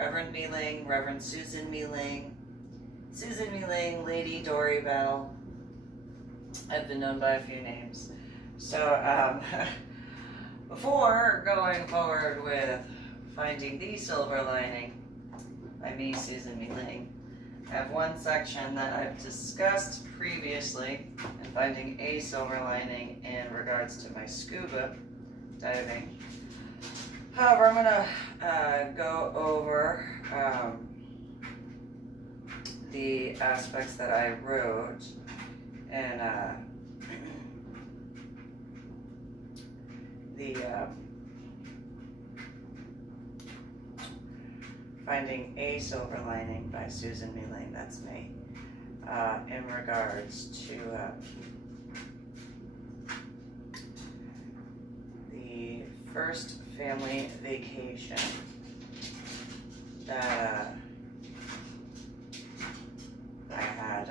Reverend MeeLing, Reverend Susan MeeLing, Lady Dori, Belle. I've been known by a few names. So, before going forward with Finding the Silver Lining by me, Susan MeeLing, I have one section that I've discussed previously in finding a silver lining in regards to my scuba diving. However, I'm going to go over the aspects that I wrote in the Finding a Silver Lining by Susan MeeLing, that's me, in regards to the first family vacation that I had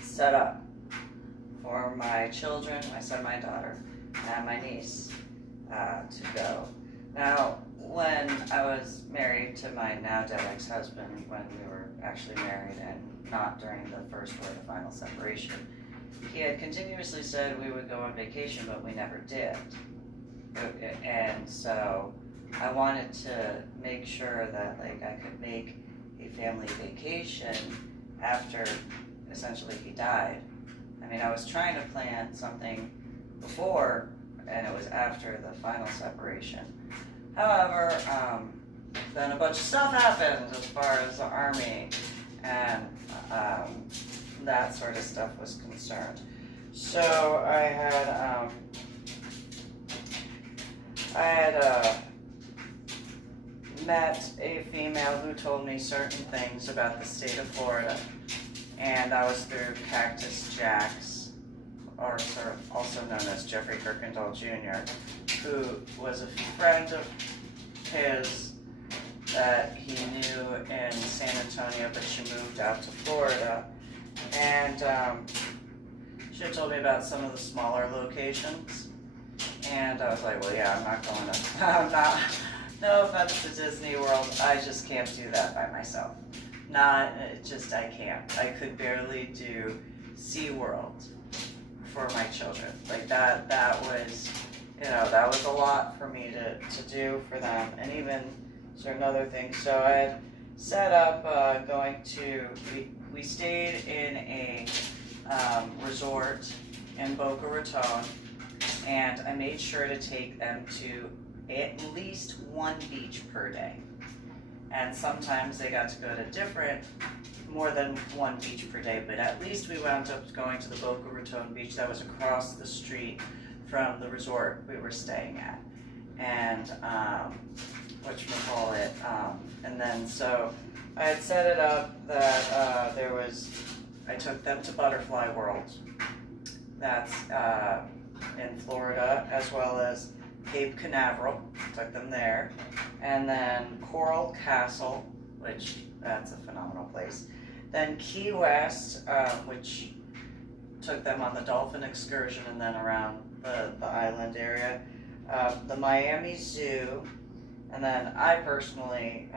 set up for my children, my son, my daughter, and my niece to go. Now, when I was married to my now dead ex-husband, when we were actually married and not during the first or the final separation, he had continuously said we would go on vacation, but we never did. And so I wanted to make sure that I could make a family vacation after essentially he died. I mean, I was trying to plan something before, and it was after the final separation. However, then a bunch of stuff happened as far as the Army and that sort of stuff was concerned. So I had met a female who told me certain things about the state of Florida, and that was through Cactus Jack's, or sort of also known as Jeffrey Kirkendall Jr., who was a friend of his that he knew in San Antonio, but she moved out to Florida. And she had told me about some of the smaller locations. And I was like, well, yeah, I'm not going to, no offense to Disney World, I just can't do that by myself. I can't. I could barely do SeaWorld for my children. Like that was, that was a lot for me to do for them, and even certain other things. So I had set up we stayed in a resort in Boca Raton, and I made sure to take them to at least one beach per day. And sometimes they got to go to more than one beach per day, but at least we wound up going to the Boca Raton beach that was across the street from the resort we were staying at. And, and then so I had set it up that I took them to Butterfly World. That's in Florida, as well as Cape Canaveral, took them there, and then Coral Castle, which that's a phenomenal place. Then Key West, which took them on the Dolphin Excursion and then around the island area. The Miami Zoo, and then I personally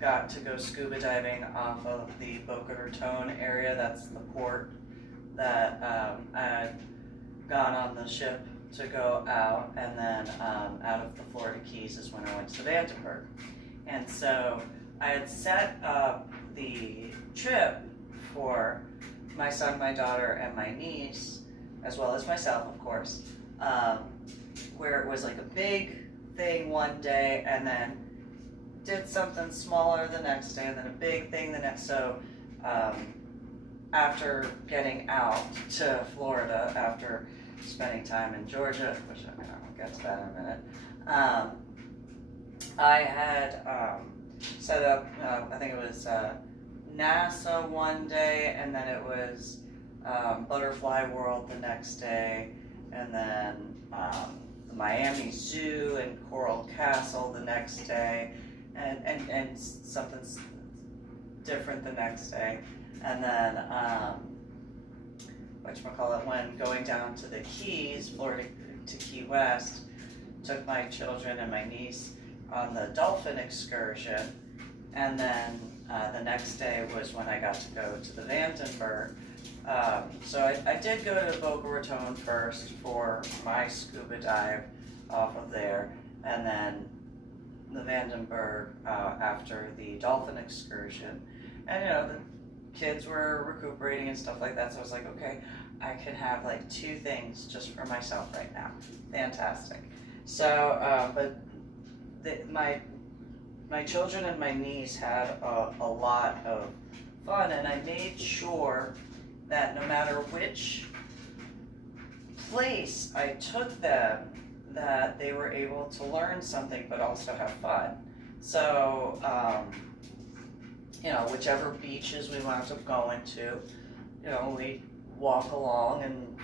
got to go scuba diving off of the Boca Raton area. That's the port that I had gone on the ship to go out, and then out of the Florida Keys is when I went to the Vandenberg. And so I had set up the trip for my son, my daughter, and my niece, as well as myself, of course, where it was like a big thing one day, and then did something smaller the next day, and then a big thing the next. So after getting out to Florida, after spending time in Georgia, which I'll get to that in a minute, I had set up, I think it was NASA one day, and then it was Butterfly World the next day, and then the Miami Zoo and Coral Castle the next day, and something different the next day. And then, when going down to the Keys, Florida to Key West, took my children and my niece on the Dolphin Excursion, and then the next day was when I got to go to the Vandenberg. So I did go to Boca Raton first for my scuba dive off of there, and then the Vandenberg after the Dolphin Excursion. And the kids were recuperating and stuff like that, so I was like, okay, I can have like 2 things just for myself right now. Fantastic. So, but my children and my niece had a lot of fun, and I made sure that no matter which place I took them, that they were able to learn something but also have fun. So, whichever beaches we wound up going to, we'd walk along and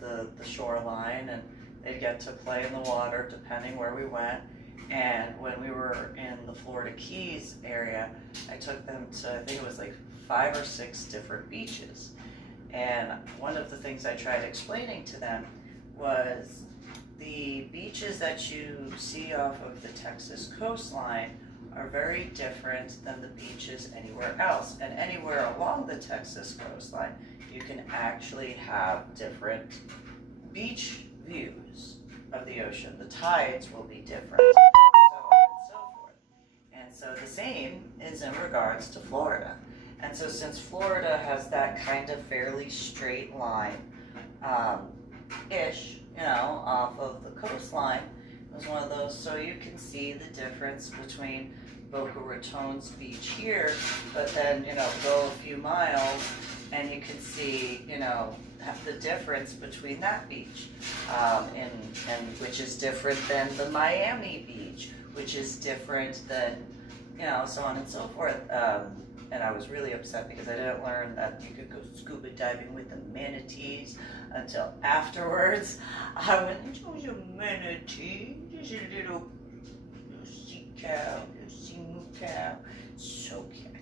the shoreline, and they'd get to play in the water depending where we went. And when we were in the Florida Keys area, I took them to, I think it was like 5 or 6 different beaches. And one of the things I tried explaining to them was the beaches that you see off of the Texas coastline are very different than the beaches anywhere else. And anywhere along the Texas coastline, you can actually have different beach views of the ocean. The tides will be different, so on and so forth. And so the same is in regards to Florida. And so since Florida has that kind of fairly straight line, ish, off of the coastline, it was one of those, so you can see the difference between Boca Raton's beach here, but then, go a few miles and you can see, the difference between that beach, and which is different than the Miami beach, which is different than, so on and so forth. And I was really upset because I didn't learn that you could go scuba diving with the manatees until afterwards. I went, "It's a manatee, there's a little sea cow, sea cow." So cute.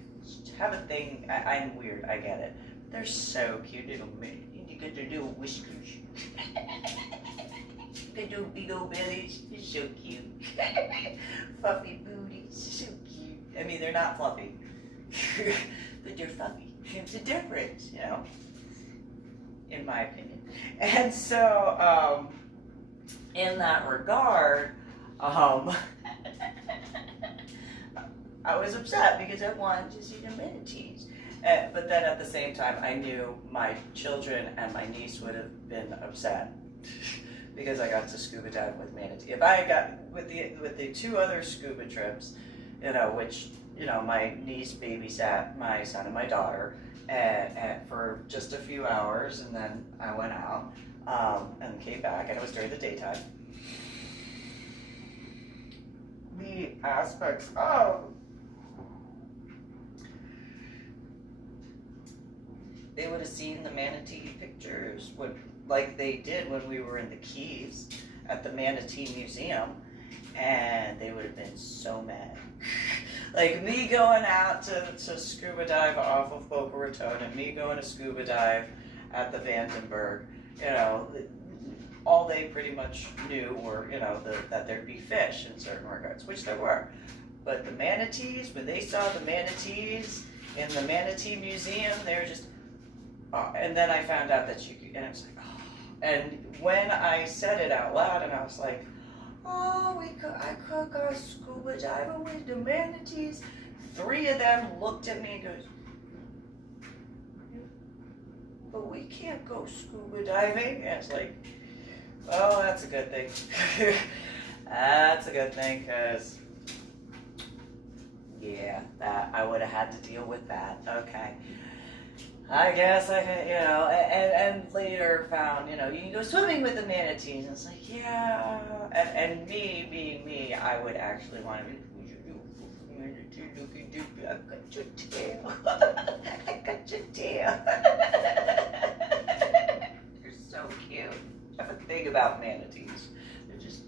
Have a thing. I'm weird, I get it. They're so cute, little manatees. You get their little whiskers. They do big old bellies. They're so cute. Fluffy booties. So cute. I mean, they're not fluffy. But they're fluffy. It's a difference, in my opinion. And so, in that regard, I was upset because I wanted to see the manatees. But then at the same time, I knew my children and my niece would have been upset because I got to scuba dive with manatee. If I got with the 2 other scuba trips, which my niece babysat my son and my daughter for just a few hours, and then I went out and came back, and it was during the daytime. The aspects of they would have seen the manatee pictures like they did when we were in the Keys at the Manatee Museum, and they would have been so mad. Like me going out to scuba dive off of Boca Raton and me going to scuba dive at the Vandenberg, all they pretty much knew were, that there'd be fish in certain regards, which there were. But the manatees, when they saw the manatees in the Manatee Museum, they were just, and then I found out that you could, and I was like, oh. And when I said it out loud, and I was like, oh, I could go scuba diving with the manatees. 3 of them looked at me and goes, but we can't go scuba diving. And it's like, well, that's a good thing. That's a good thing, because, yeah, that I would have had to deal with that. Okay. I guess I can, and later found, you can go swimming with the manatees. And it's like, yeah. And me being me, I would actually want to be, I got your tail. I got your tail. You're so cute. I have a thing about manatees. They're just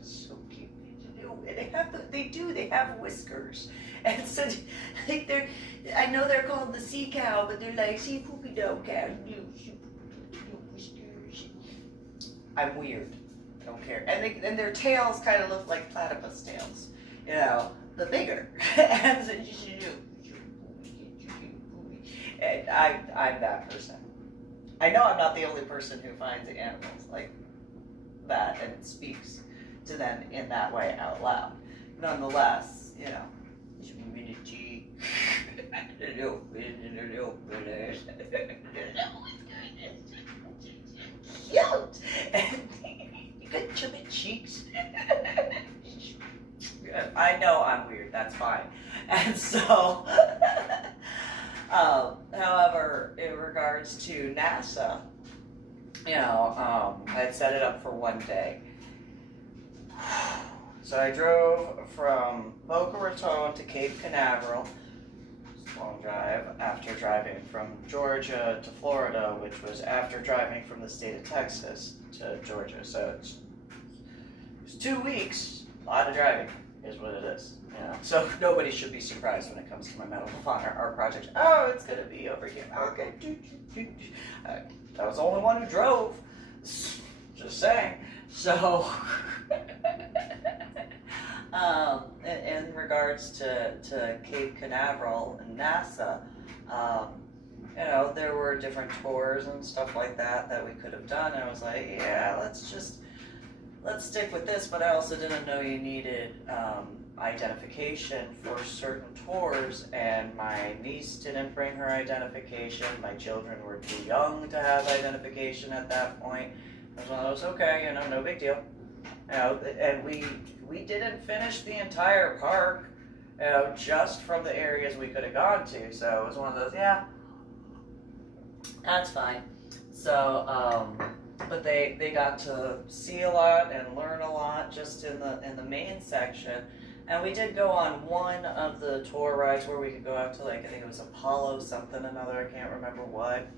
so cute. And they have whiskers. And so, like, I know they're called the sea cow, but they're like sea poopy dog cows. Whiskers. I'm weird. I don't care. And their tails kind of look like platypus tails, you know, but bigger. And so and I'm that person. I know I'm not the only person who finds animals like that and speaks to them in that way out loud. Nonetheless, you know, humidity. Cute. And you got chubby cheeks. I know I'm weird. That's fine. And so, however, in regards to NASA, you know, I'd set it up for one day. So I drove from Boca Raton to Cape Canaveral. It's a long drive after driving from Georgia to Florida, which was after driving from the state of Texas to Georgia. So it's 2 weeks, a lot of driving is what it is. You know? So nobody should be surprised when it comes to my Medal of Honor, our project. Oh, it's going to be over here. Okay. I was the only one who drove. Just saying. So, in regards to Cape Canaveral and NASA, you know, there were different tours and stuff like that we could have done. And I was like, yeah, let's stick with this. But I also didn't know you needed identification for certain tours, and my niece didn't bring her identification. My children were too young to have identification at that point. I was one of those, okay, you know, no big deal. You know, and we didn't finish the entire park, you know, just from the areas we could have gone to. So it was one of those, yeah, that's fine. So, but they got to see a lot and learn a lot just in the main section. And we did go on one of the tour rides where we could go out to, like, I think it was Apollo something another, I can't remember what.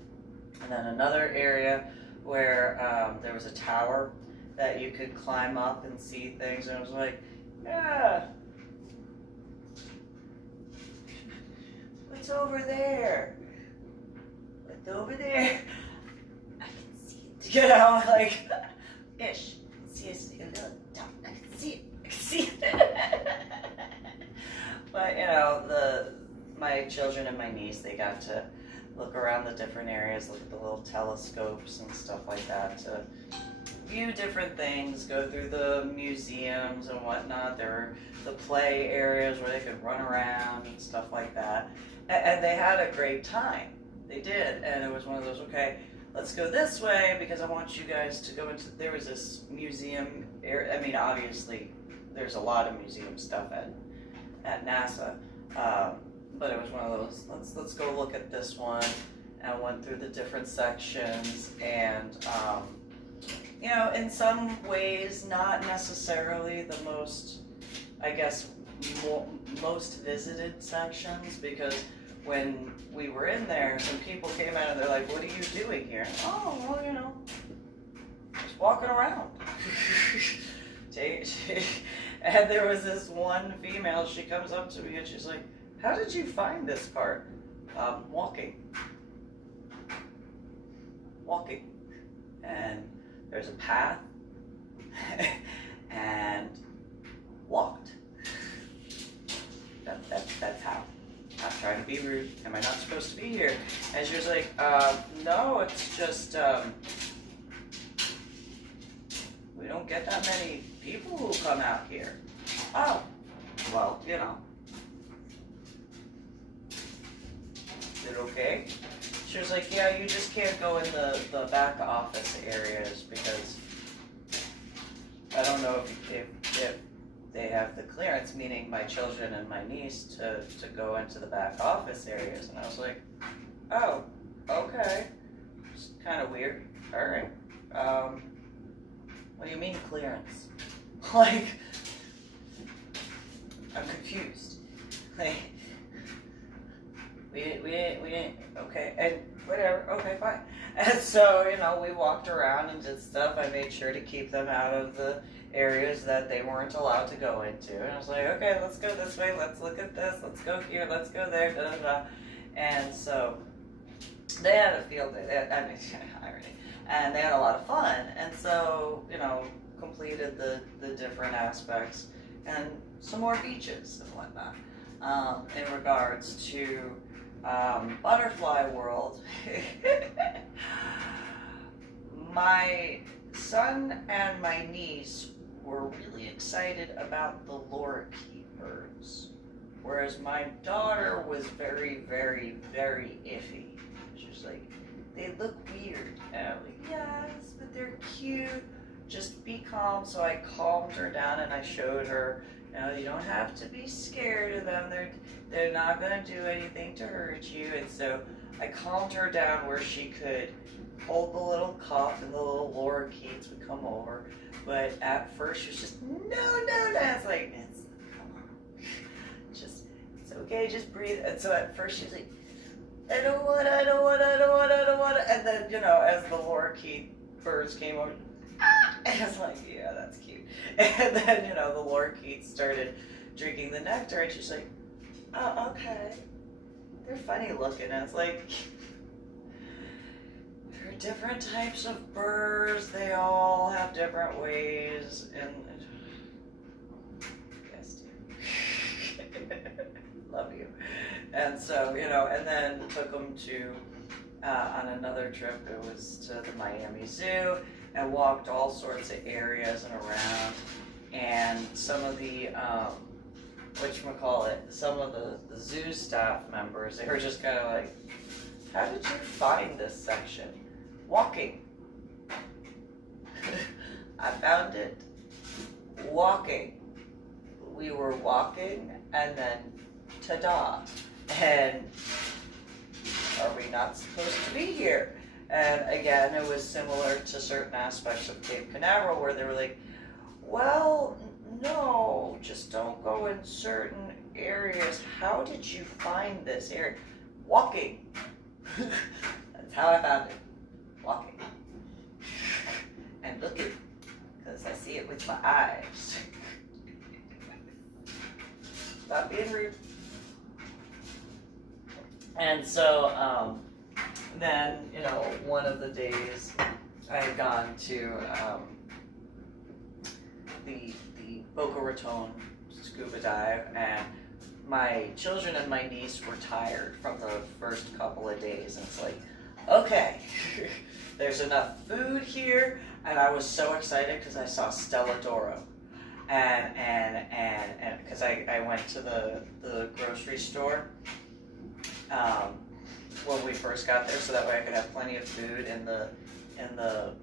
And then another area where there was a tower that you could climb up and see things, and I was like, yeah, what's over there? What's over there? I can see it. You know, like, ish. See it. I can see it. I can see it. But, you know, my children and my niece, they got to look around the different areas, look at the little telescopes and stuff like that to view different things, go through the museums and whatnot. There were the play areas where they could run around and stuff like that. And they had a great time. They did. And it was one of those, okay, let's go this way because I want you guys to go into, there was this museum area. I mean, obviously, there's a lot of museum stuff at NASA. But it was one of those, let's go look at this one, and I went through the different sections, and, you know, in some ways, not necessarily the most, I guess, most visited sections, because when we were in there, some people came out and they're like, what are you doing here? Oh, well, you know, just walking around. And there was this one female, she comes up to me and she's like, how did you find this part? Walking. And there's a path, and walked. That's how. I'm trying to be rude. Am I not supposed to be here? And she was like, no, it's just, we don't get that many people who come out here. Oh, well, you know. Is it okay? She was like, yeah, you just can't go in the back office areas because I don't know if they have the clearance, meaning my children and my niece, to go into the back office areas. And I was like, oh, okay. It's kind of weird. All right. What do you mean clearance? Like, I'm confused. Like, we didn't, okay, and whatever, okay, fine. And so, you know, we walked around and did stuff. I made sure to keep them out of the areas that they weren't allowed to go into. And I was like, okay, let's go this way, let's look at this, let's go here, let's go there, da da da. And so, they had a field day. Irony. And they had a lot of fun. And so, completed the different aspects and some more beaches and whatnot. In regards to Butterfly World, my son and my niece were really excited about the lorikeet birds, whereas my daughter was very, very, very iffy. She was like, they look weird. And I'm like, yes, but they're cute. Just be calm. So I calmed her down and I showed her, you don't have to be scared of them. They're not going to do anything to hurt you. And so I calmed her down where she could hold the little cup and the little lorikeets would come over. But at first she was just, no. It's like, come on. It's okay, just breathe. And so at first she's like, I don't want. And then, as the lorikeet birds came over, and I was like, yeah, that's cute. And then, the lorikeets started drinking the nectar, and she's like, oh, okay. They're funny looking. And it's like, there are different types of birds. They all have different ways. And yes, dear. Love you. And so, and then took them to, on another trip, it was to the Miami Zoo, and walked all sorts of areas and around. And some of the, some of the zoo staff members, they were just kind of like, how did you find this section? Walking. I found it walking. We were walking, and then ta-da. And are we not supposed to be here? And again, it was similar to certain aspects of Cape Canaveral where they were like, well, no, just don't go in certain areas. How did you find this area? Walking. That's how I found it. Walking. And looking, because I see it with my eyes. Stop being rude. And so, then, one of the days I had gone to the Boca Raton scuba dive, and my children and my niece were tired from the first couple of days. And it's like, okay, there's enough food here, and I was so excited because I saw Stella D'Ora. And because I went to the grocery store when we first got there, so that way I could have plenty of food in the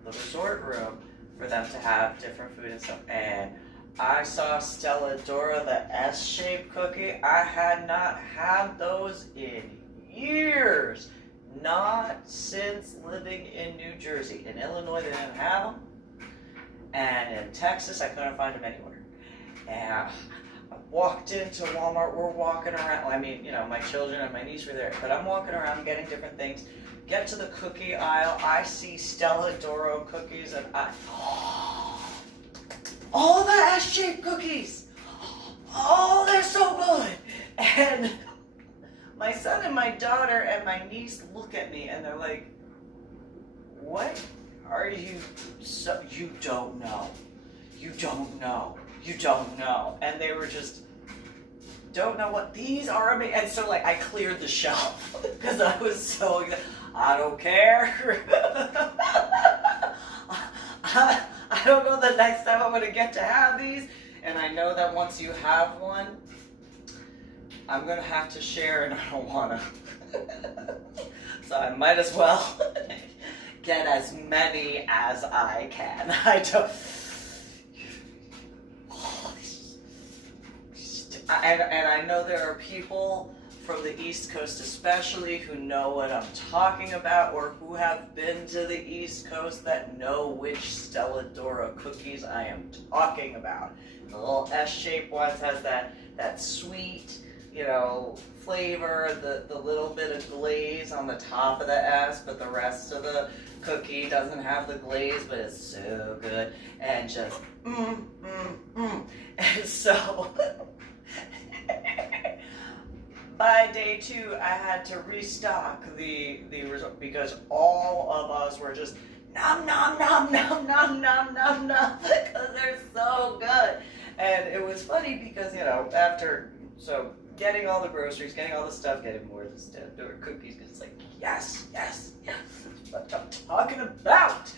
resort room for them to have different food and stuff. And I saw Stella D'Ora, the S-shaped cookie. I had not had those in years. Not since living in New Jersey. In Illinois, they didn't have them. And in Texas, I couldn't find them anywhere. And I walked into Walmart. We're walking around. My children and my niece were there. But I'm walking around getting different things. Get to the cookie aisle. I see Stella D'Ora cookies. And all the S-shaped cookies. Oh, they're so good. And my son and my daughter and my niece look at me and they're like, what are you, you don't know. And they were just, don't know what these are. And so I cleared the shelf because I was so, I don't care. I don't know the next time I'm going to get to have these. And I know that once you have one, I'm going to have to share, and I don't want to. So I might as well get as many as I can. And I know there are people from the East Coast especially who know what I'm talking about, or who have been to the East Coast that know which Stella D'Ora cookies I am talking about. The little S-shaped ones has that sweet, flavor, the little bit of glaze on the top of the S, but the rest of the cookie doesn't have the glaze, but it's so good. And just, And so, by day 2, I had to restock the resort because all of us were just nom nom nom nom nom nom nom nom because they're so good. And it was funny because, you know, so getting all the groceries, getting all the stuff, getting more of the Stella D'Ora cookies, because it's like, yes, yes, yes, that's what I'm talking about.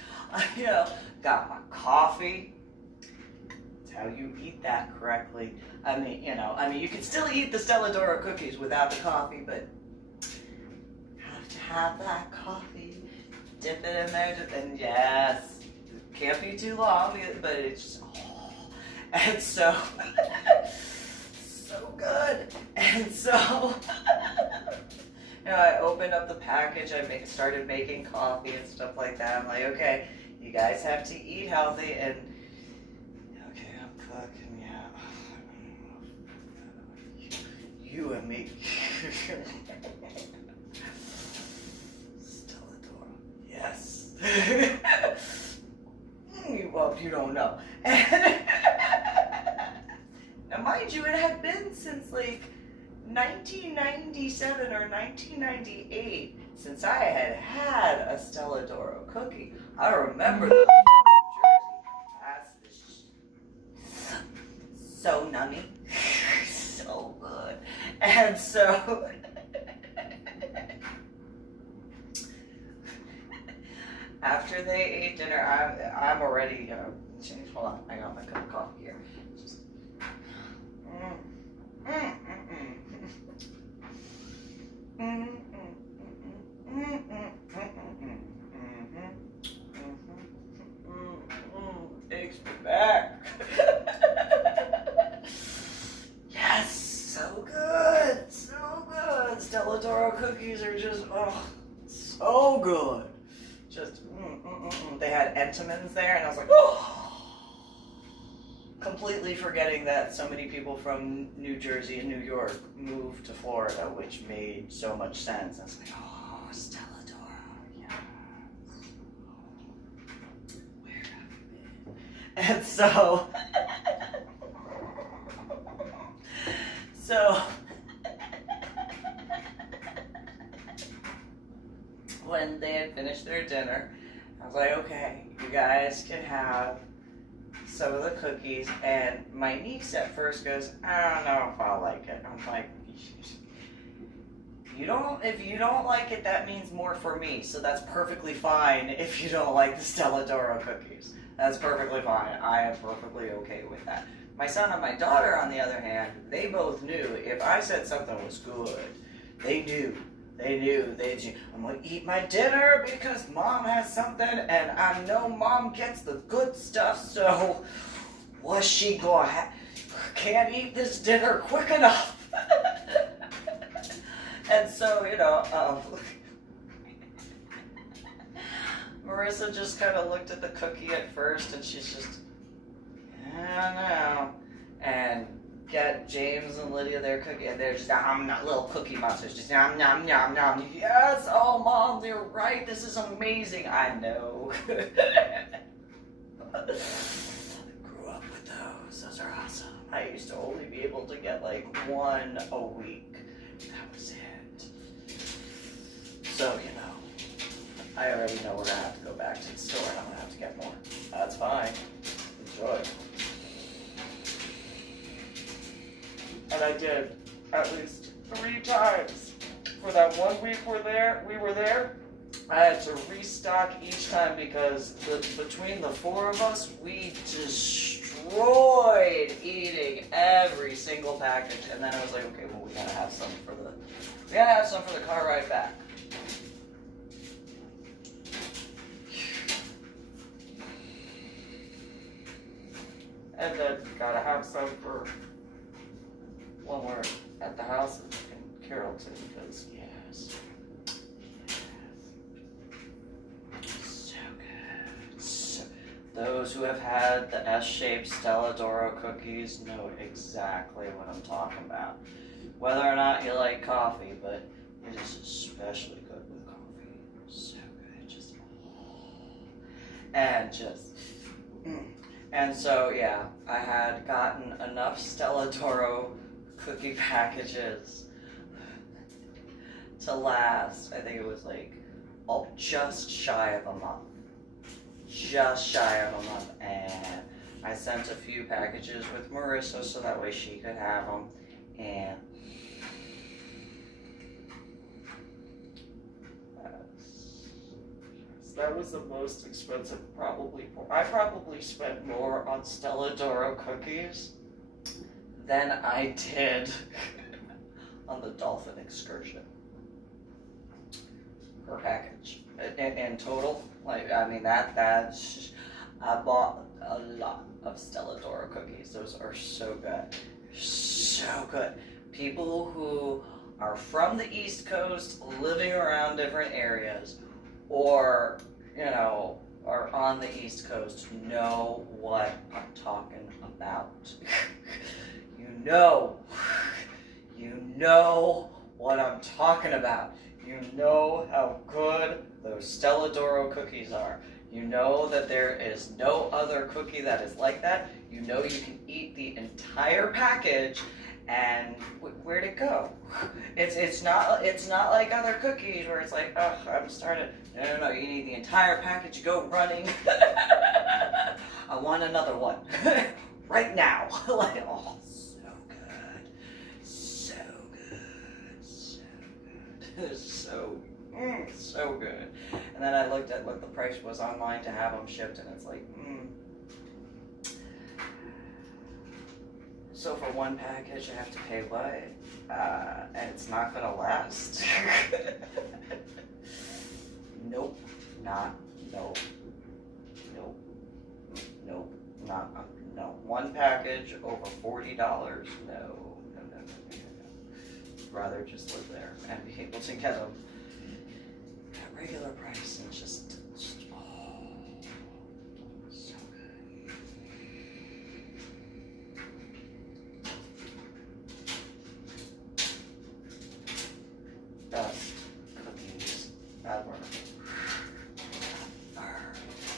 You know, got my coffee. That's how you eat that correctly. I mean, you can still eat the Stella D'Ora cookies without the coffee, but have to have that coffee. Dip it in there, and yes, can't be too long, but it's just, and so, so good. And so, you know, I opened up the package, started making coffee and stuff like that. I'm like, okay, you guys have to eat healthy, and okay, I'm cooking, yeah. You and me. Stella D'Ora, yes. Well, you don't know. Now, mind you, it had been since like 1997 or 1998 since I had a Stella D'Ora cookie. I remember those from New Jersey. That's so nummy, so good. And so, after they ate dinner, I'm already, you know, hold on, I got my cup of coffee here. Just, takes me back. Yes, so good, so good. Stella D'Ora cookies are just, oh, so good. Just, They had Entenmann's there, and I was like, oh! Completely forgetting that so many people from New Jersey and New York moved to Florida, which made so much sense. I was like, oh, Stella D'Ora, yeah. Where have you been? And so, when they had finished their dinner, I was like, okay, you guys can have some of the cookies. And my niece at first goes, I don't know if I like it. I'm like, if you don't like it, that means more for me. So that's perfectly fine if you don't like the Stella D'Ora cookies. That's perfectly fine. I am perfectly okay with that. My son and my daughter, on the other hand, they both knew if I said something was good, they knew. I'm going to eat my dinner because mom has something, and I know mom gets the good stuff, so what's she going to can't eat this dinner quick enough. And so, Marissa just kind of looked at the cookie at first, and she's just, I don't know. And get James and Lydia their cookie, and they're just little cookie monsters, just nom nom nom nom. Yes, oh mom, you're right. This is amazing. I know. I grew up with those. Those are awesome. I used to only be able to get like one a week. That was it. So I already know we're gonna have to go back to the store, and I'm gonna have to get more. That's fine. Enjoy. And I did at least 3 times. For that 1 week we were there, I had to restock each time because between the 4 of us, we destroyed eating every single package. And then I was like, okay, well, we gotta have some for the car ride back. And then gotta have some for when we're at the house in Carrollton, because yes, so good. So, those who have had the S-shaped Stella D'Ora cookies know exactly what I'm talking about. Whether or not you like coffee, but it is especially good with coffee. So good, and so yeah, I had gotten enough Stella D'Ora cookie packages to last, I think it was like, just shy of a month. Just shy of a month. And I sent a few packages with Marissa so that way she could have them. And that was the most expensive, probably. I probably spent more on Stella D'Ora cookies than I did on the Dolphin Excursion per package. In total, like, I mean, that's, I bought a lot of Stella D'Ora cookies. Those are so good. So good. People who are from the East Coast, living around different areas, or, you know, are on the East Coast, know what I'm talking about. You know what I'm talking about. You know how good those Stella D'Ora cookies are. You know that there is no other cookie that is like that. You know you can eat the entire package, and where'd it go? It's not like other cookies where it's like, oh, I'm started. No, you need the entire package. You go running. I want another one right now. Like, oh, so good, so good. And then I looked at what the price was online to have them shipped, and it's like, So for one package, I have to pay what? And it's not gonna last. Nope. One package over $40. No. Rather just live there and be able to get them at regular price and just oh, so good. Best cookies ever.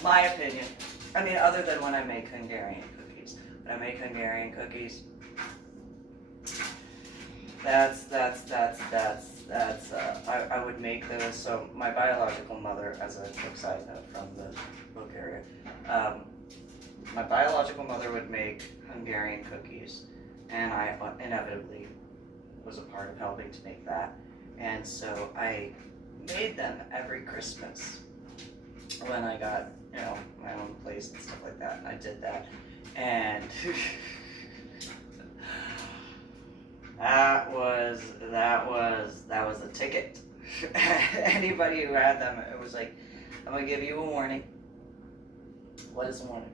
My opinion. I mean, other than when I make Hungarian cookies. When I make Hungarian cookies, I would make those. So my biological mother, as a quick side note from the book area, my biological mother would make Hungarian cookies, and I inevitably was a part of helping to make that. And so I made them every Christmas when I got, you know, my own place and stuff like that. And I did that, and that was a ticket. Anybody who had them, it was like, I'm gonna give you a warning. What is a warning?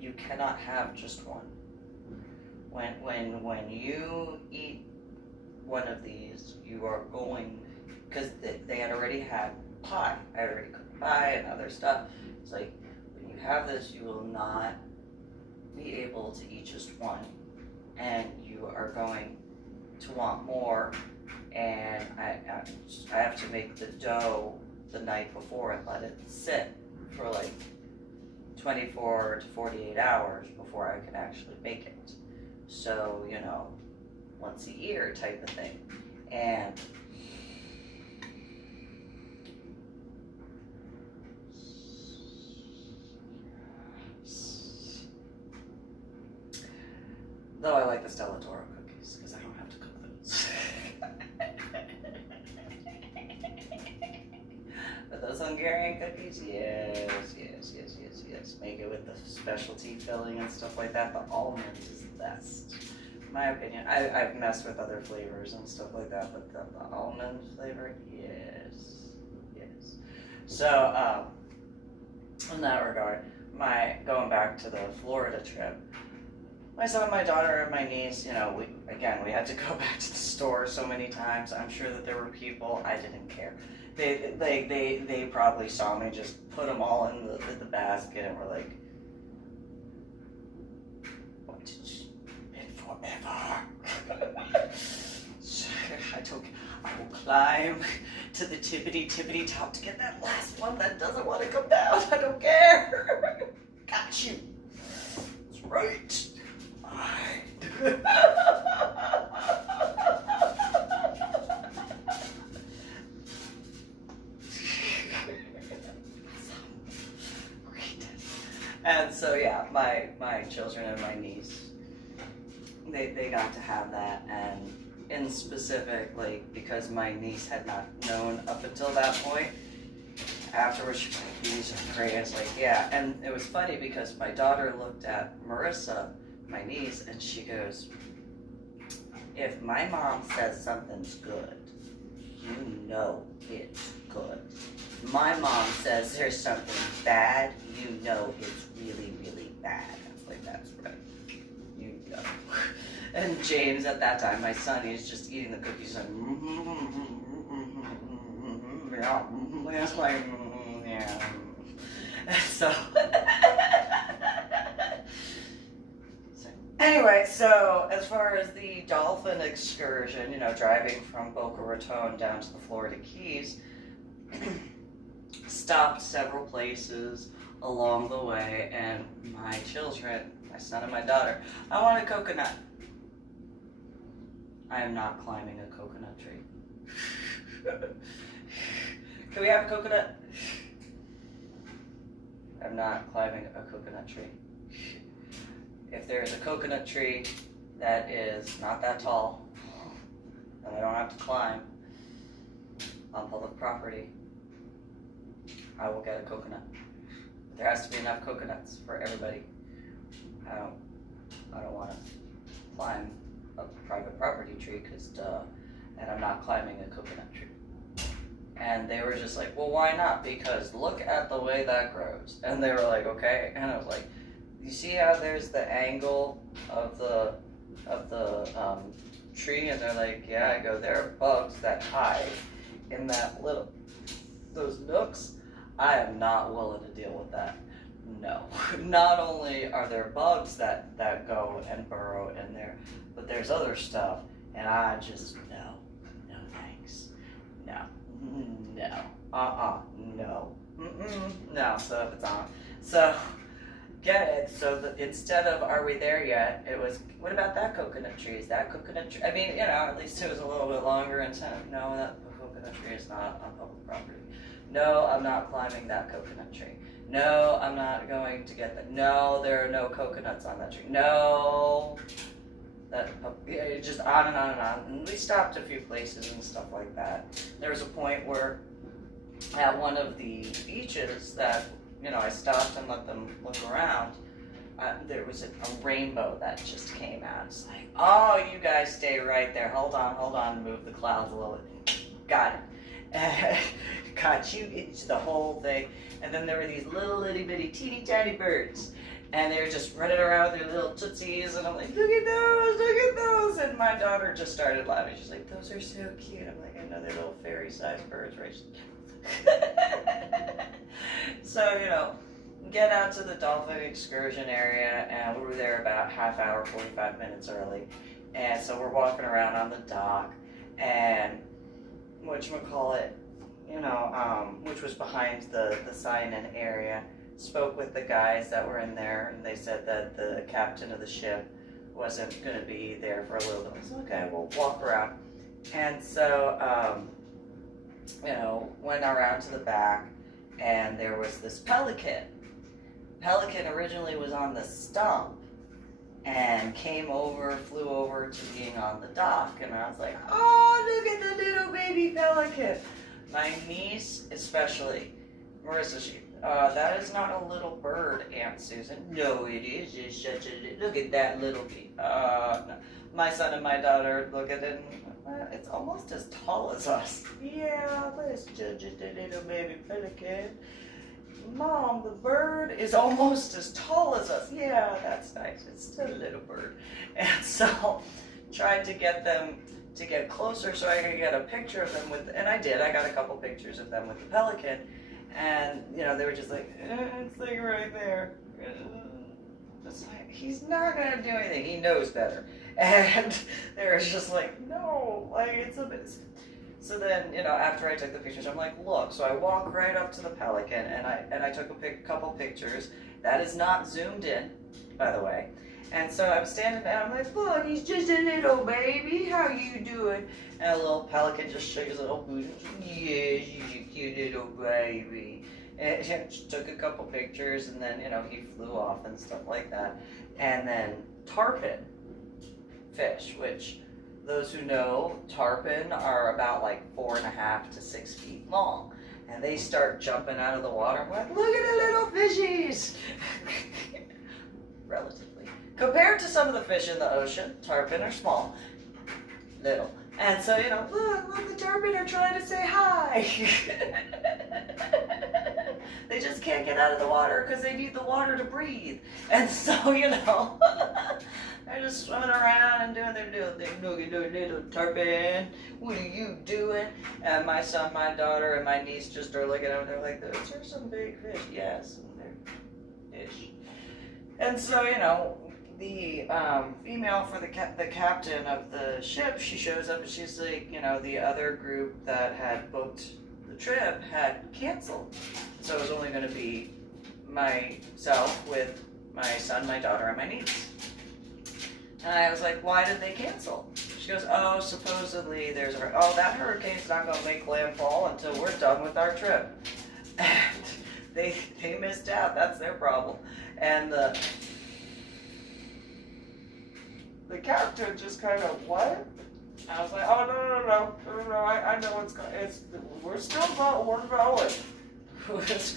You cannot have just one. When you eat one of these, you are going, because they had already had pie. I had already cooked pie and other stuff. It's like, when you have this, you will not be able to eat just one, and you are going to want more. And I have to make the dough the night before and let it sit for like 24 to 48 hours before I can actually bake it. So, you know, once a year type of thing. And though I like the Stella D'Ora cookies because I don't have to cook those. But those Hungarian cookies, yes. Make it with the specialty filling and stuff like that. The almond is the best. In my opinion. I've messed with other flavors and stuff like that, but the almond flavor, yes. So, in that regard, going back to the Florida trip, my son, my daughter, and my niece, you know, we had to go back to the store so many times. I'm sure that there were people, I didn't care. They probably saw me just put them all in the basket and were like, what did you been forever? I will climb to the tippity top to get that last one that doesn't want to come down. I don't care. Got you. That's right. And so yeah, my children and my niece, they got to have that, and in specific, like, because my niece had not known up until that point, afterwards she was like, these are great. It's like, yeah. And it was funny because my daughter looked at Marissa, my niece, and she goes, if my mom says something's good, you know it's good. My mom says there's something bad, you know it's really, really bad. I was like, that's right. You know. And James at that time, my son, he's just eating the cookies and yeah, it's like, yeah. So, anyway, so as far as the Dolphin Excursion, you know, driving from Boca Raton down to the Florida Keys, stopped several places along the way, and my children, my son and my daughter, I want a coconut. I am not climbing a coconut tree. Can we have a coconut? I'm not climbing a coconut tree. If there is a coconut tree that is not that tall, and I don't have to climb on public property, I will get a coconut. But there has to be enough coconuts for everybody. I don't want to climb a private property tree, because duh, and I'm not climbing a coconut tree. And they were just like, well, why not? Because look at the way that grows. And they were like, okay. And I was like, you see how there's the angle of the tree? And they're like, yeah. I go, there are bugs that hide in those nooks. I am not willing to deal with that. No. Not only are there bugs that go and burrow in there, but there's other stuff. And I just, no thanks. No. No. No, so if it's on. So, get it. So instead of, are we there yet? It was, what about that coconut tree? Is that coconut tree? I mean, you know, at least it was a little bit longer in time. No, that coconut tree is not on public property. No, I'm not climbing that coconut tree. No, I'm not going to get that. No, there are no coconuts on that tree. No. Just on and on and on. And we stopped a few places and stuff like that. There was a point where at one of the beaches that, you know, I stopped and let them look around. There was a rainbow that just came out. It's like, oh, you guys stay right there. Hold on, move the clouds a little bit. Got it. Got you into the whole thing. And then there were these little itty bitty teeny tiny birds. And they were just running around with their little tootsies, and I'm like, look at those, and my daughter just started laughing. She's like, those are so cute. I'm like, I know, they're little fairy-sized birds, right? So, you know, get out to the Dolphin Excursion area, and we were there about half hour, 45 minutes early. And so we're walking around on the dock, and whatchamacallit, you know, which was behind the sign-in area, spoke with the guys that were in there, and they said that the captain of the ship wasn't going to be there for a little bit. I said, okay, we'll walk around. And so, you know, went around to the back, and there was this pelican. Pelican originally was on the stump, and flew over to being on the dock, and I was like, oh, look at the little baby pelican. My niece especially, Marissa, that is not a little bird, Aunt Susan. No, it is. It's such a, look at that little bee. No. My son and my daughter look at it, and it's almost as tall as us. Yeah, let's judge it, the little baby pelican. Mom, the bird is almost as tall as us. Yeah, that's nice. It's still a little bird. And so, tried to get them to get closer so I could get a picture of them with, and I did. I got a couple pictures of them with the pelican. And, you know, they were just like, it's like right there. It's like, he's not going to do anything. He knows better. And they were just like, no, like, it's a bit. So then, you know, after I took the pictures, I'm like, look. So I walk right up to the pelican, and I took a couple pictures. That is not zoomed in, by the way. And so I'm standing there, I'm like, look, he's just a little baby. How you doing? And a little pelican just shakes his little booty. Yes, he's a cute little baby. And just took a couple pictures, and then, you know, he flew off and stuff like that. And then tarpon fish, which those who know, tarpon are about like 4.5 to 6 feet long. And they start jumping out of the water. I'm like, look at the little fishies! Relatively. Compared to some of the fish in the ocean, tarpon are small. Little. And so, you know, look, the tarpon are trying to say hi. They just can't get out of the water because they need the water to breathe. And so, you know, they're just swimming around and doing their thing. Little tarpon, what are you doing? And my son, my daughter, and my niece just are looking at them. They're like, those are some big fish. Yes, and they're fish. And so, you know, the female for the captain of the ship, she shows up and she's like, you know, the other group that had booked the trip had canceled. So it was only going to be myself with my son, my daughter, and my niece. And I was like, why did they cancel? She goes, oh, supposedly that hurricane's not going to make landfall until we're done with our trip. And they missed out. That's their problem. And the captain just kind of, what? I was like, oh, no, I know we're still going, we're going. It's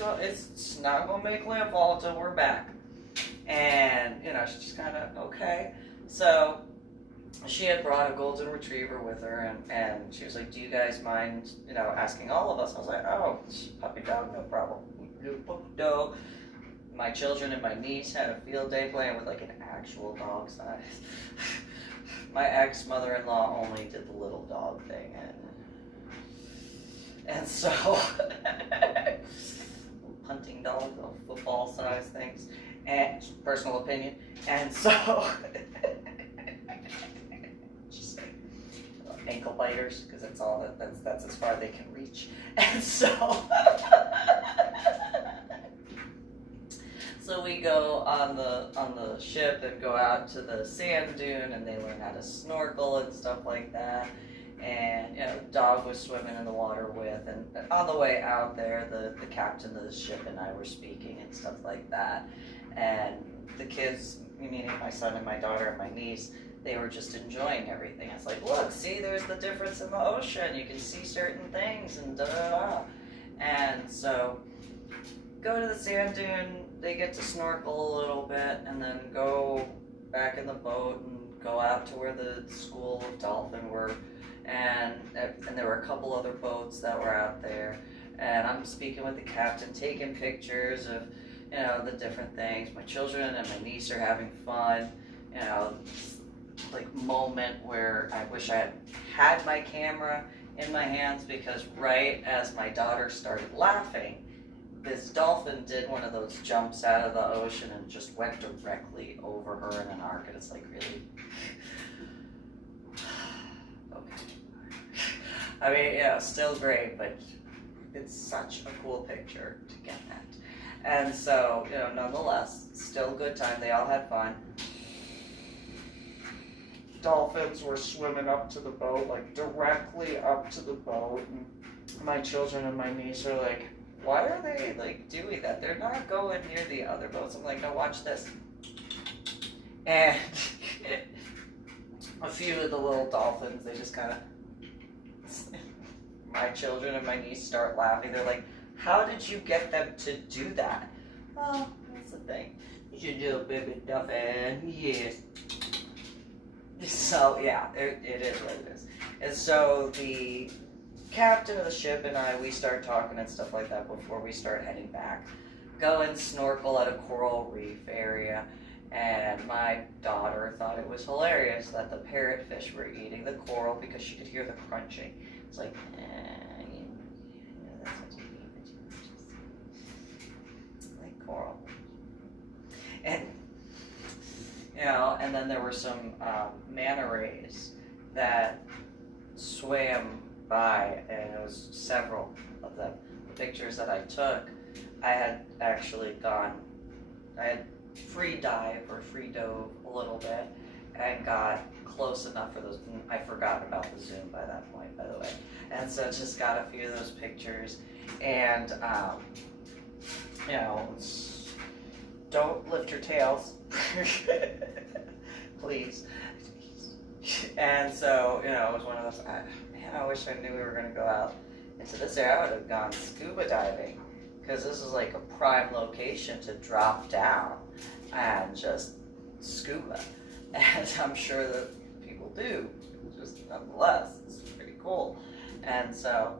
not going to make landfall until we're back. And, you know, she's just kind of, okay. So, she had brought a golden retriever with her, and she was like, do you guys mind, you know, asking all of us? I was like, oh, puppy dog, no problem. Puppy dog. My children and my niece had a field day playing with like an actual dog size. My ex-mother-in-law only did the little dog thing, and so hunting dog, little football size things, and personal opinion, and so just like ankle biters, because that's all that's as far they can reach, and so. So we go on the ship and go out to the sand dune, and they learn how to snorkel and stuff like that. And, you know, the dog was swimming in the water with, and on the way out there, the captain of the ship and I were speaking and stuff like that. And the kids, meaning my son and my daughter and my niece, they were just enjoying everything. It's like, look, see, there's the difference in the ocean. You can see certain things and da-da-da. And so go to the sand dune, they get to snorkel a little bit, and then go back in the boat and go out to where the school of dolphin were, and there were a couple other boats that were out there, and I'm speaking with the captain, taking pictures of, you know, the different things. My children and my niece are having fun, you know, like moment where I wish I had my camera in my hands, because right as my daughter started laughing, this dolphin did one of those jumps out of the ocean and just went directly over her in an arc, and it's like, really? Okay. I mean, yeah, still great, but it's such a cool picture to get that. And so, you know, nonetheless, still a good time. They all had fun. Dolphins were swimming up to the boat, like directly up to the boat, and my children and my niece are like, why are they like doing that? They're not going near the other boats. I'm like, no, watch this. And a few of the little dolphins, they just kind of, my children and my niece start laughing. They're like, how did you get them to do that? Oh, that's the thing. You should do a baby dolphin. Yes. So, yeah, it is what it is. And so the captain of the ship and I, we start talking and stuff like that before we start heading back. Go and snorkel at a coral reef area, and my daughter thought it was hilarious that the parrotfish were eating the coral because she could hear the crunching. It's like, that's what you eat, like coral. And, you know, and then there were some manta rays that swam by, and it was several of them. The pictures that I took, I had actually I had free dove a little bit and got close enough for those. I forgot about the zoom by that point, by the way. And so just got a few of those pictures, and you know, don't lift your tails, please. And so, you know, it was one of those, man, I wish I knew we were going to go out into this area. I would have gone scuba diving, because this is like a prime location to drop down and just scuba. And I'm sure that people do, just nonetheless, it's pretty cool. And so,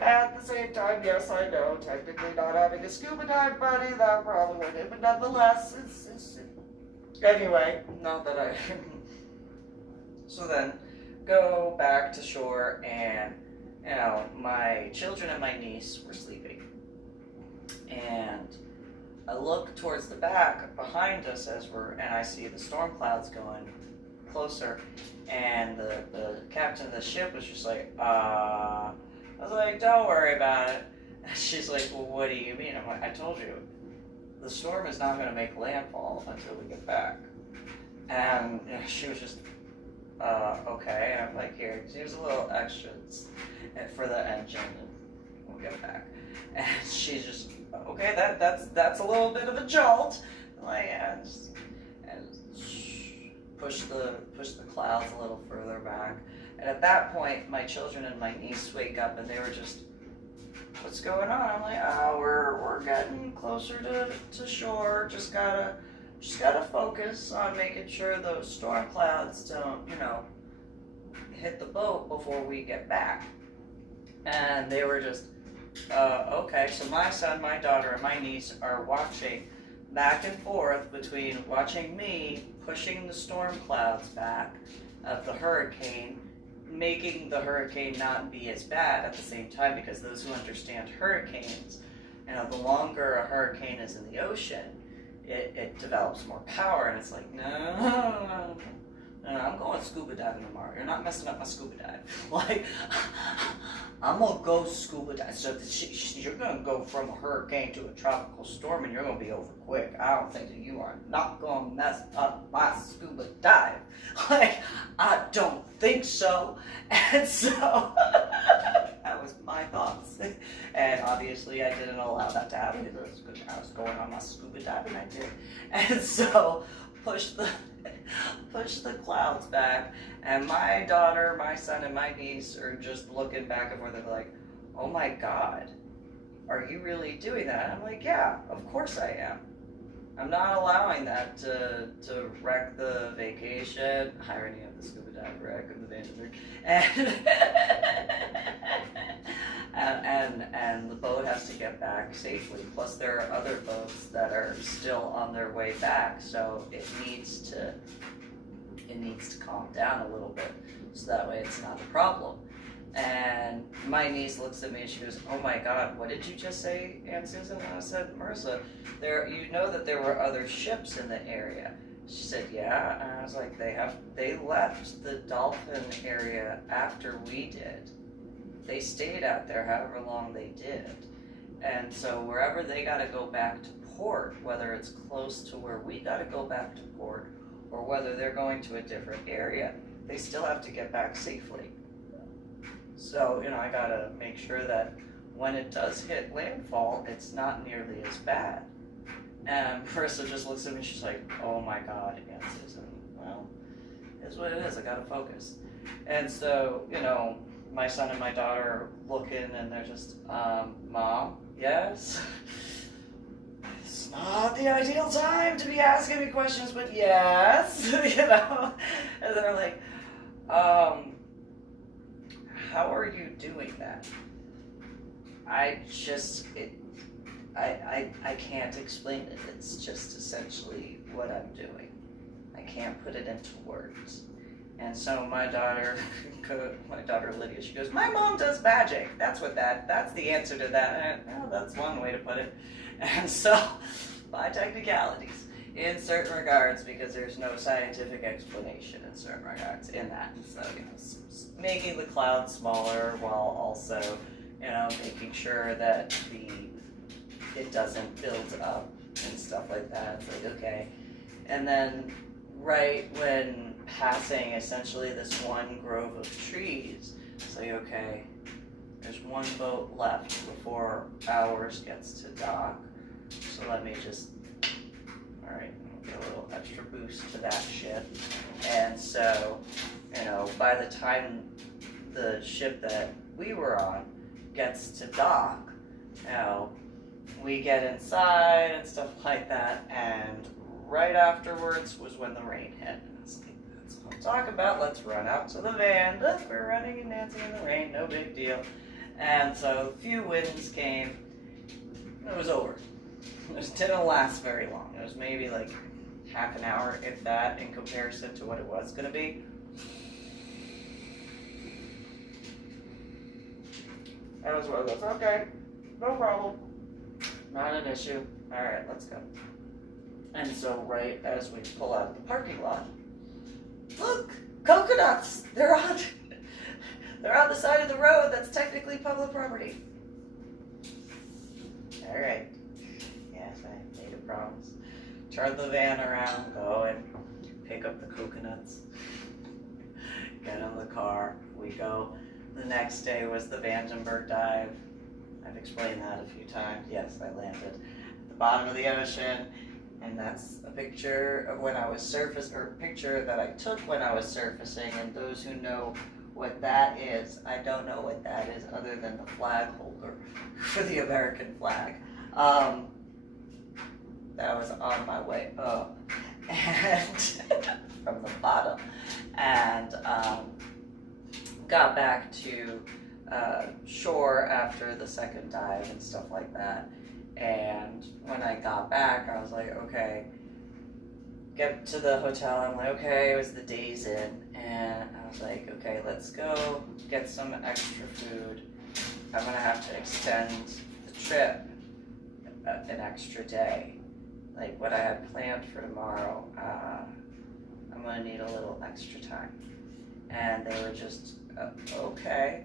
at the same time, yes, I know, technically not having a scuba dive buddy, that probably wouldn't, but nonetheless, it's anyway, not that I, so then, go back to shore, and, you know, my children and my niece were sleeping, and I look towards the back, behind us and I see the storm clouds going closer, and the captain of the ship was just like, I was like, don't worry about it. And she's like, well, what do you mean? I'm like, I told you, the storm is not going to make landfall until we get back. And you know, she was just, okay. And I'm like, here's a little extra for the engine, and we'll get back. And she's just, okay, that's a little bit of a jolt. I'm like, yeah, and push the clouds a little further back. And at that point, my children and my niece wake up, and they were just, what's going on? I'm like, oh, we're getting closer to shore. Just gotta focus on making sure those storm clouds don't, you know, hit the boat before we get back. And they were just, okay. So my son, my daughter, and my niece are watching back and forth between watching me pushing the storm clouds back of the hurricane, making the hurricane not be as bad at the same time, because those who understand hurricanes, you know, the longer a hurricane is in the ocean, it develops more power, and it's like, no, I'm going scuba diving tomorrow. You're not messing up my scuba dive. Like, I'm gonna go scuba dive. So you're gonna go from a hurricane to a tropical storm, and you're gonna be over quick. I don't think that you are not gonna mess up my scuba dive. Like, I don't think so. And so that was my thoughts. And obviously, I didn't allow that to happen, because I was going on my scuba dive, and I did. And so push the clouds back, and my daughter, my son, and my niece are just looking back and forth. They're like, oh my God, are you really doing that? And I'm like, yeah, of course I am. I'm not allowing that to wreck the vacation. Irony of the scuba dive wreck of the Vandenberg. And the boat has to get back safely. Plus there are other boats that are still on their way back, so it needs to calm down a little bit, so that way it's not a problem. And my niece looks at me and she goes, oh my God, what did you just say, Aunt Susan? And I said, Marissa, you know that there were other ships in the area. She said, yeah. And I was like, they left the Dolphin area after we did. They stayed out there however long they did. And so wherever they got to go back to port, whether it's close to where we got to go back to port, or whether they're going to a different area, they still have to get back safely. So, you know, I got to make sure that when it does hit landfall, it's not nearly as bad. And Marissa just looks at me, she's like, oh my God, Aunt Susan. Well, it's what it is, I got to focus. And so, you know, my son and my daughter are looking, and they're just, Mom, yes? It's not the ideal time to be asking me questions, but yes, you know? And then they're like, how are you doing that? I can't explain it. It's just essentially what I'm doing. I can't put it into words. And so my daughter Lydia, she goes, my mom does magic. That's the answer to that. Well, that's one way to put it. And so, by technicalities, in certain regards, because there's no scientific explanation in certain regards in that. And so, you know, making the clouds smaller while also, you know, making sure that it doesn't build up and stuff like that. It's like, okay. And then right when passing essentially this one grove of trees, it's like, okay, There's one boat left before ours gets to dock. So let me just, all right, get a little extra boost to that ship. And so, you know, by the time the ship that we were on gets to dock, you know, we get inside and stuff like that, and right afterwards was when the rain hit. And I was like, that's what I'm talking about, let's run out to the van. Look, we're running and dancing in the rain, no big deal. And so a few winds came, it was over. It didn't last very long. It was maybe like half an hour, if that, in comparison to what it was going to be. That was one of those, okay, no problem. Not an issue. All right, let's go. And so right as we pull out of the parking lot, look, coconuts! They're on the side of the road that's technically public property. All right. Yes, I made a promise. Turn the van around, go and pick up the coconuts. Get in the car. We go. The next day was the Vandenberg dive. I've explained that a few times. Yes, I landed at the bottom of the ocean, and that's a picture of when I was surfacing, or a picture that I took when I was surfacing, and those who know what that is, I don't know what that is other than the flag holder for the American flag. That was on my way up, and from the bottom, and got back to shore after the second dive and stuff like that. And when I got back, I was like, okay, get to the hotel. I'm like, okay, it was the Days Inn, and I was like, okay, let's go get some extra food. I'm gonna have to extend the trip an extra day. Like what I had planned for tomorrow, I'm gonna need a little extra time. And they were just, okay.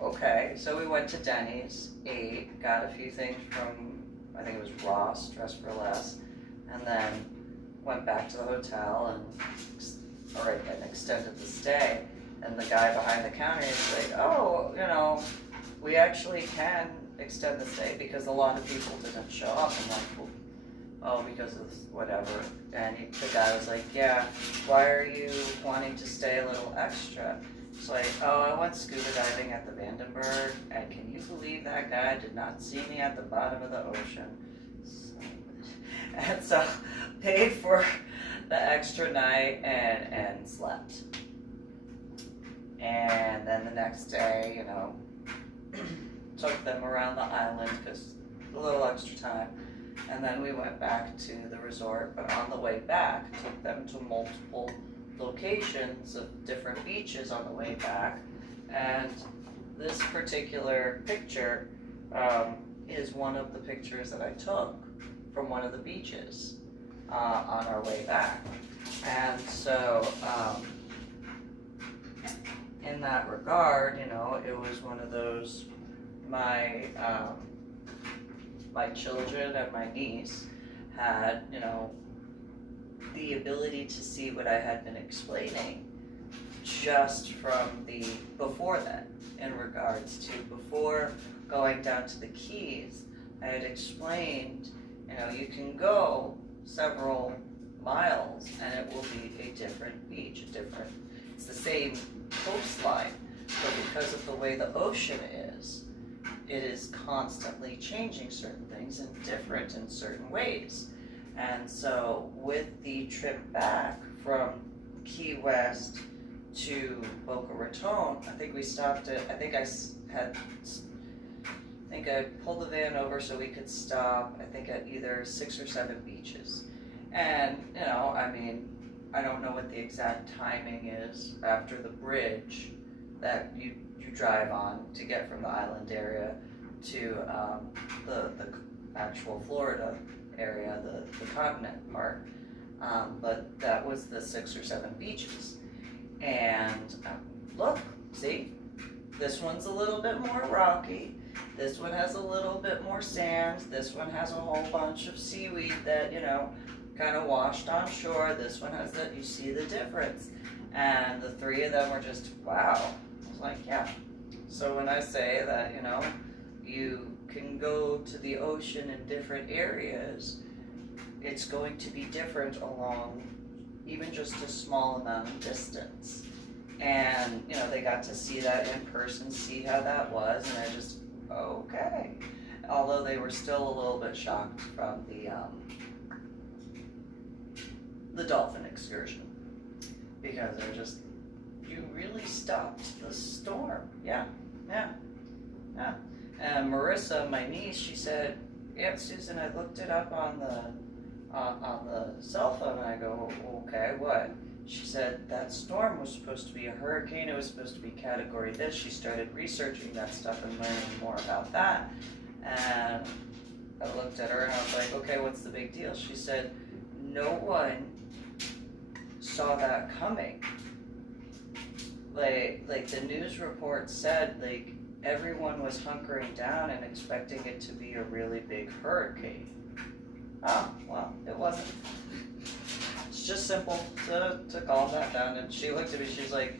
Okay, so we went to Denny's, ate, got a few things from, I think it was Ross, Dress for Less, and then went back to the hotel and extended the stay. And the guy behind the counter is like, oh, you know, we actually can extend the stay because a lot of people didn't show up. And like, well, oh, because of whatever. And the guy was like, yeah, why are you wanting to stay a little extra? It's like, oh, I went scuba diving at the Vandenberg, and can you believe that guy did not see me at the bottom of the ocean? And so paid for the extra night and slept. And then the next day, you know, took them around the island because a little extra time. And then we went back to the resort, but on the way back, took them to multiple locations of different beaches on the way back. And this particular picture is one of the pictures that I took from one of the beaches on our way back. And so in that regard, you know, it was one of those, my children and my niece had, you know, the ability to see what I had been explaining just from the before that, in regards to before going down to the Keys. I had explained, you know, you can go several miles and it will be a different beach, it's the same coastline, but because of the way the ocean is, it is constantly changing certain things and different in certain ways. And so with the trip back from Key West to Boca Raton, I think we stopped at, I think I pulled the van over so we could stop, I think at either 6 or 7 beaches. And, you know, I mean, I don't know what the exact timing is after the bridge that you drive on to get from the island area to the actual Florida area, the continent part, but that was the 6 or 7 beaches. And look, see, this one's a little bit more rocky, this one has a little bit more sand, this one has a whole bunch of seaweed that, you know, kind of washed on shore, this one has that, you see the difference. And the 3 of them were just, wow. I was like, yeah. So when I say that, you can go to the ocean in different areas, it's going to be different along even just a small amount of distance. And, they got to see that in person, see how that was, and I just, okay. Although they were still a little bit shocked from the Dolphin Excursion. Because they're just, you really stopped the storm. Yeah. And Marissa, my niece, she said, Aunt Susan, I looked it up on the cell phone, and I go, okay, what? She said that storm was supposed to be a hurricane, it was supposed to be category this. She started researching that stuff and learning more about that. And I looked at her and I was like, okay, what's the big deal? She said, no one saw that coming. Like the news report said, everyone was hunkering down and expecting it to be a really big hurricane. Oh, well, it wasn't. It's just simple to calm that down. And she looked at me, she's like,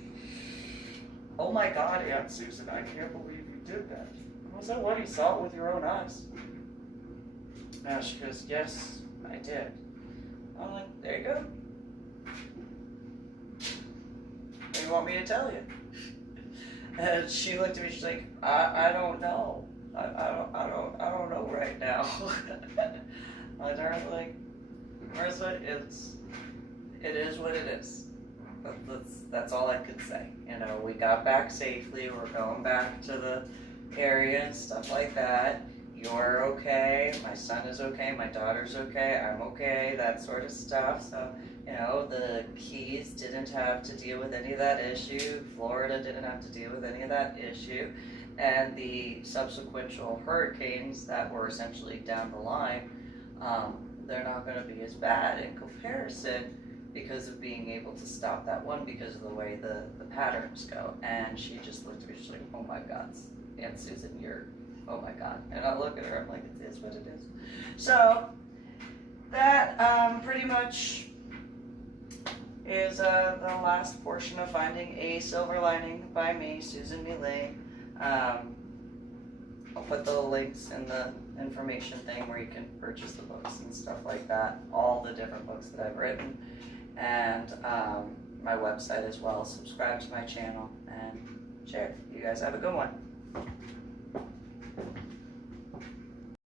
oh my God, Aunt Susan, I can't believe you did that. Was that what you saw it with your own eyes? And she goes, yes, I did. I'm like, there you go. What do you want me to tell you? And she looked at me, she's like, I don't know. I don't know right now. I turned like, Marissa, it is what it is. That's all I could say. We got back safely. We're going back to the area and stuff like that. You're okay. My son is okay. My daughter's okay. I'm okay. That sort of stuff. So, the Keys didn't have to deal with any of that issue. Florida didn't have to deal with any of that issue. And the subsequent hurricanes that were essentially down the line, they're not going to be as bad in comparison because of being able to stop that one because of the way the patterns go. And she just looked at me, she's like, oh my God, Aunt Susan, oh my God. And I look at her, I'm like, it is what it is. So that pretty much is the last portion of Finding a Silver Lining by me, Susan MeeLing. I'll put the links in the information thing where you can purchase the books and stuff like that, all the different books that I've written, and my website as well. Subscribe to my channel and share. You guys have a good one.